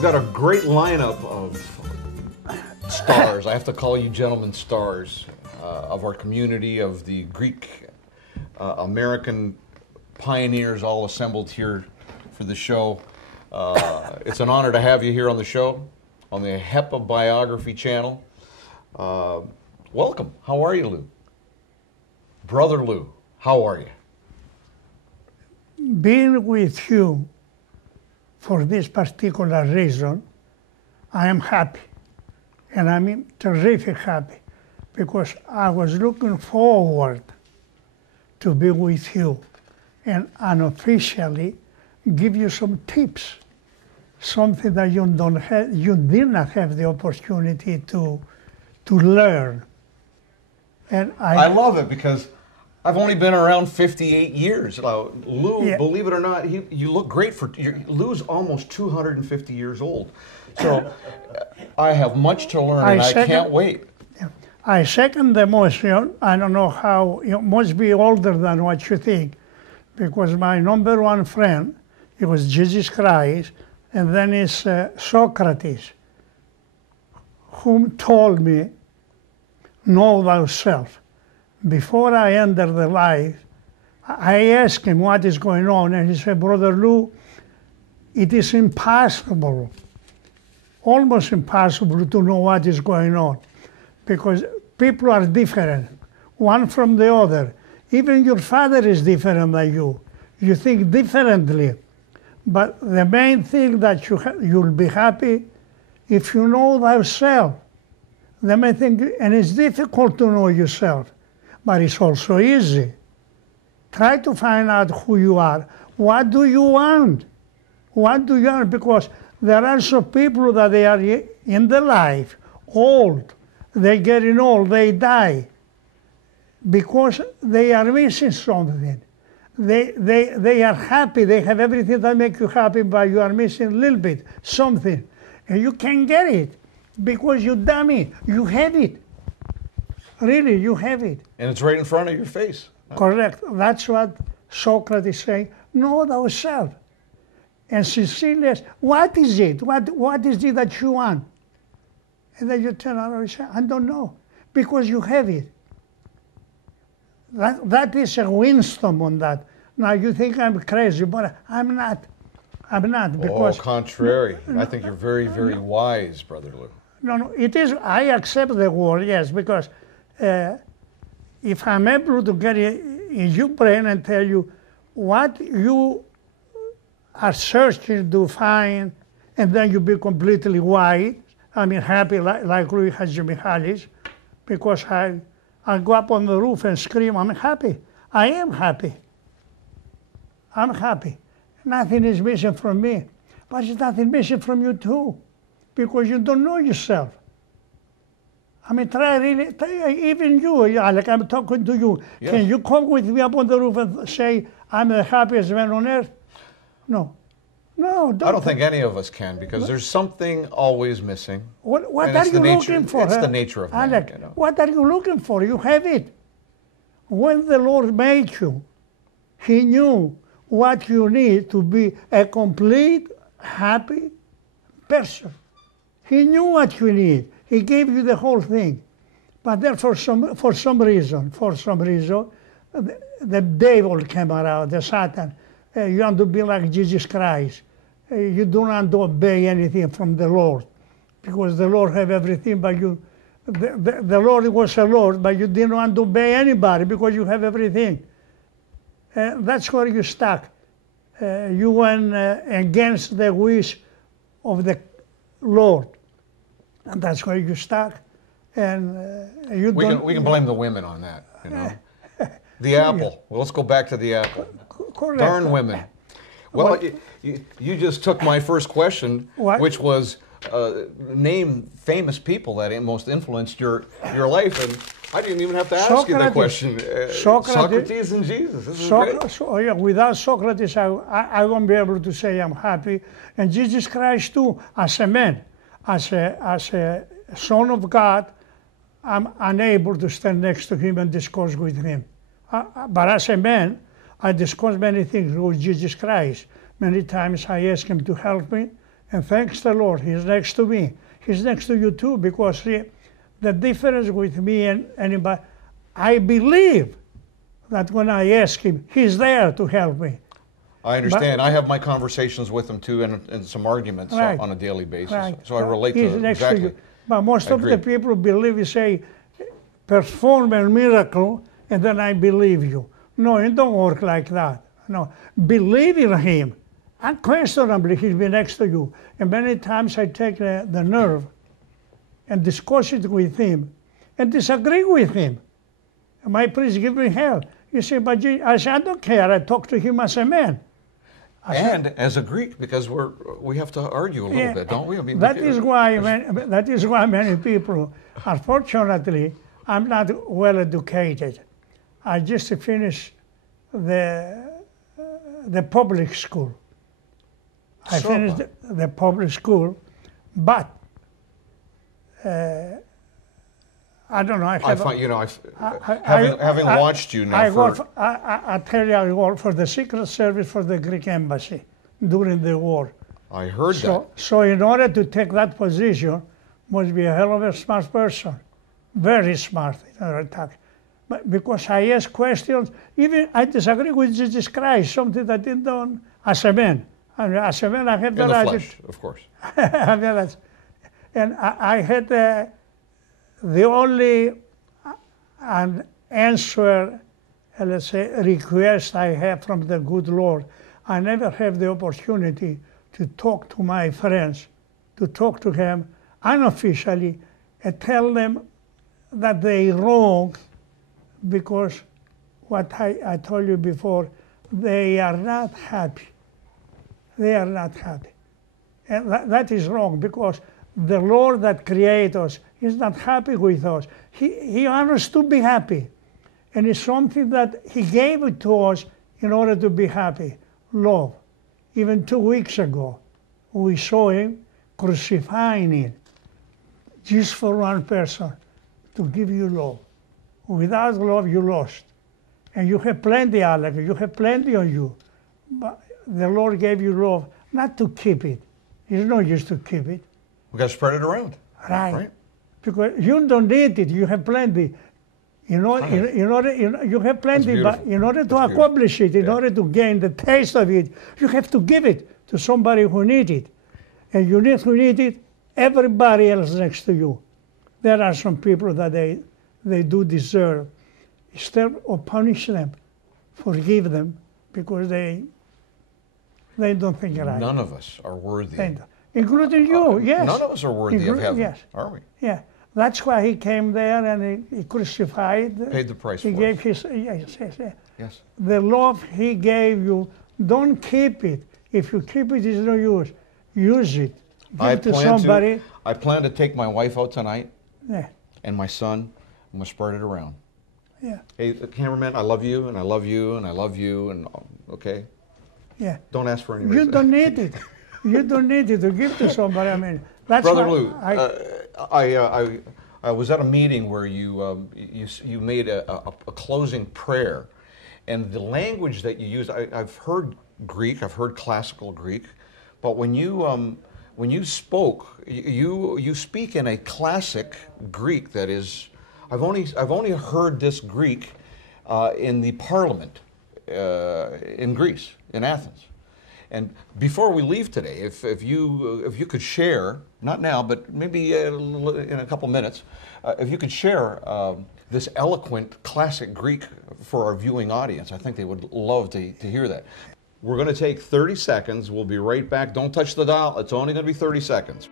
We've got a great lineup of stars. I have to call you gentlemen stars of our community, of the Greek American pioneers all assembled here for the show. It's an honor to have you here on the show, on the AHEPA Biography channel. Welcome. How are you, Lou? Brother Lou, how are you? Being with you for this particular reason, I am happy. And I'm terrific happy because I was looking forward to be with you and unofficially give you some tips, something that you did not have the opportunity to learn. And I love it because I've only been around 58 years. Lou, yeah. Believe it or not, you look great for. Lou's almost 250 years old. So I have much to learn, and I can't wait. I second the motion. I don't know how, you must be older than what you think, because my number one friend, it was Jesus Christ, and then it's Socrates, whom told me, know thyself. Before I enter the life, I asked him what is going on, and he said, Brother Lou, it is impossible, almost impossible to know what is going on, because people are different, one from the other. Even your father is different than you. You think differently. But the main thing that you'll be happy if you know thyself. The main thing, and it's difficult to know yourself, but it's also easy. Try to find out who you are. What do you want? What do you want? Because there are some people that they are in the life, old. They getting old, they die. Because they are missing something. They are happy, they have everything that makes you happy, but you are missing a little bit, something. And you can't get it because you dummy, you have it. Really, you have it. And it's right in front of your face. Correct. That's what Socrates is saying. Know thyself. And Cecilia, what is it? What is it that you want? And then you turn around and say, I don't know. Because you have it. That is a wisdom on that. Now you think I'm crazy, but I'm not. I'm not. Because contrary. I think you're very, very wise, Brother Lou. No, it is. I accept the word, yes, because if I'm able to get in your brain and tell you what you are searching to find, and then you be completely wise, I mean happy like Louis Hatzimihalis, because I go up on the roof and scream, I'm happy. I am happy. I'm happy. Nothing is missing from me. But there's nothing missing from you too, because you don't know yourself. I mean, even you, Alec, I'm talking to you. Yes. Can you come with me up on the roof and say, I'm the happiest man on earth? No. No, don't. I don't think any of us can, because there's something always missing. What are you looking for? It's the nature of man. Alec, what are you looking for? You have it. When the Lord made you, He knew what you need to be a complete, happy person. He knew what you need. He gave you the whole thing. But then for some reason, the devil came around, the Satan. You want to be like Jesus Christ. You do not obey anything from the Lord, because the Lord have everything, but you, the Lord was a Lord, but you didn't want to obey anybody because you have everything. That's where you stuck. You went against the wish of the Lord, and that's where you stuck. And we can blame the women on that, you know. The apple. Well, let's go back to the apple. Correct. Darn women. Well, you just took my first question, which was name famous people that most influenced your life, and I didn't even have to ask you the question. Socrates and Jesus. This is great. Yeah, without Socrates, I won't be able to say I'm happy. And Jesus Christ too, as a man, as a son of God, I'm unable to stand next to him and discuss with him. But as a man, I discuss many things with Jesus Christ. Many times I ask him to help me, And thanks the Lord, he's next to me. He's next to you too, because see, the difference with me and anybody, I believe that when I ask him, he's there to help me. I understand. I have my conversations with him too, and some arguments on a daily basis. Right. So I relate He's to it next exactly. to you. But most of agree. the people believe, you say, perform a miracle, and then I believe you. No, it don't work like that. No, believe in him. Unquestionably, he'll be next to you. And many times I take the nerve and discuss it with him and disagree with him. My priest give me hell. You say, but I say, I don't care. I talk to him as a man. And as a Greek, because we have to argue a little bit, don't we? I mean, that is why many people, unfortunately, I'm not well educated. I just finished the public school. I finished the public school, but I don't know. Having watched you now I tell you, I worked for the Secret Service for the Greek Embassy during the war. I heard that. So in order to take that position, must be a hell of a smart person, very smart. But because I ask questions, even I disagree with Jesus Christ, something that I done as a man. As a man, I had in the flesh, of course. And I had the only answer, let's say, request I have from the good Lord. I never have the opportunity to talk to my friends, to talk to them unofficially and tell them that they wrong, because what I told you before, they are not happy. They are not happy. And that is wrong, because the Lord that created us is not happy with us. He wants us to be happy. And it's something that he gave it to us in order to be happy. Love. Even 2 weeks ago, we saw him crucifying it just for one person, to give you love. Without love, you lost. And you have plenty, Alex. You have plenty on you. But the Lord gave you love, not to keep it. It's no use to keep it. We got to spread it around. Right. Because you don't need it. You have plenty. You have plenty, but in order to accomplish it, in order to gain the taste of it, you have to give it to somebody who needs it. And you need to need it, everybody else next to you. There are some people that they do deserve. Instead of punish them, forgive them, because they don't think right. None of us are worthy. Including you, yes. None of us are worthy of heaven, yes. are we? Yeah. That's why he came there and he crucified. Paid the price for it. He gave his, yes. The love he gave you, don't keep it. If you keep it, it's no use. Use it. Give it to somebody. I plan to take my wife out tonight, yeah, and my son. I'm going to spread it around. Yeah. Hey, cameraman, I love you, and I love you, and I love you, and okay? Yeah. Don't ask for any You don't need it. You don't need it to give to somebody. I mean, that's Brother Lou, I was at a meeting where you made a closing prayer, and the language that you used, I've heard Greek, I've heard classical Greek, but when you spoke, you speak in a classic Greek that is, I've only heard this Greek in the Parliament in Greece, in Athens. And before we leave today, if you could share, not now, but maybe in a couple minutes, if you could share this eloquent classic Greek for our viewing audience, I think they would love to hear that. We're going to take 30 seconds. We'll be right back. Don't touch the dial. It's only going to be 30 seconds.